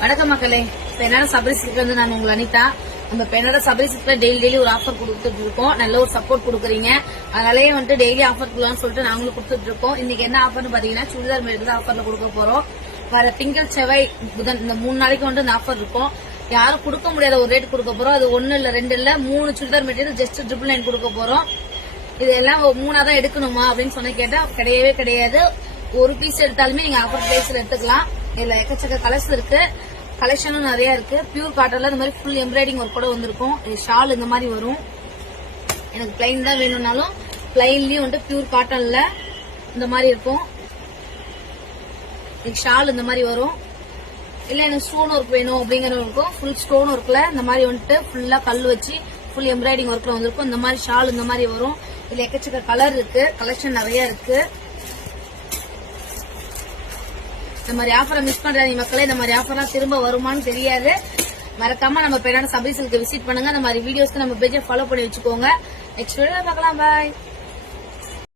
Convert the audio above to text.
வணக்கம் மக்களே. பெண்ணோட சபரி சில்க்ல இருந்து நான் உங்களை அனிதா. நம்ம பெண்ணோட சபரி சில்க்ல டெய்லி ஒரு ஆஃபர் கொடுத்துட்டு இருக்கோம். நல்ல ஒரு சப்போர்ட் கொடுக்குறீங்க. அதனாலேயே வந்துட்டு டெய்லி ஆஃபர் கொடுக்கலாம்னு சொல்லிட்டு நாங்களும் கொடுத்துட்டு இருக்கோம். இன்னைக்கு என்ன ஆஃபர்னு பாத்தீங்கன்னா சுடிதார் மேட் தான் ஆஃபர்ல கொடுக்க போறோம். வர திங்கள், செவ்வாய், புதன் இந்த 3 நாளைக்கு வந்து இந்த ஆஃபர் இருக்கும். யாரும் கொடுக்க முடியாத ஒரு ரேட் கொடுக்க போறோம். அது 1 இல்ல 2 இல்ல 3 சுடிதார் மெட்டீரியல் ஜஸ்ட் 999 கொடுக்க போறோம். இதெல்லாம் 3 தான் எடுக்கணுமா அப்படின்னு சொன்ன கேட்டா கிடையவே கிடையாது. ஒரு பீஸ் எடுத்தாலுமே நீங்க ஆஃபர் பிரைஸ்ல எடுத்துக்கலாம். இதுல எக்கச்சக்க கலர்ஸ் இருக்கு, கலெக்ஷனும் நிறைய இருக்கு. பியூர் காட்டன்ல இந்த மாதிரி ஃபுல் எம்ப்ராய்டிங் ஒர்க் கூட வந்திருக்கும். ஷால் இந்த மாதிரி வரும். எனக்கு பிளைன் தான் வேணும்னாலும் பிளைன்லயும் வந்து பியூர் காட்டன்ல இந்த மாதிரி இருக்கும். ஷால் இந்த மாதிரி வரும். இல்ல எனக்கு ஸ்டோன் ஒர்க் வேணும் அப்படிங்கறவங்களுக்கும் ஃபுல் ஸ்டோன் ஒர்க்ல இந்த மாதிரி வந்துட்டு ஃபுல்லா கல் வச்சு ஃபுல் எம்ப்ராய்டிங் ஒர்க்ல வந்திருக்கும். இந்த மாதிரி ஷால் இந்த மாதிரி வரும். இதுல எக்கச்சக்க கலர் இருக்கு, கலெக்ஷன் நிறைய இருக்கு. இந்த மாதிரி ஆஃபரை மிஸ் பண்றாதீங்க மக்களே. இந்த மாதிரி ஆஃபர்லாம் திரும்ப வருமானு தெரியாது. மறக்காம நம்ம பெண்ணோட சபரி சில்க் விசிட் பண்ணுங்க. இந்த மாதிரி வீடியோஸ்க்கு நம்ம பேஜை ஃபாலோ பண்ணி வச்சுக்கோங்க. நெக்ஸ்ட் வீடியோல பார்க்கலாம். பாய்.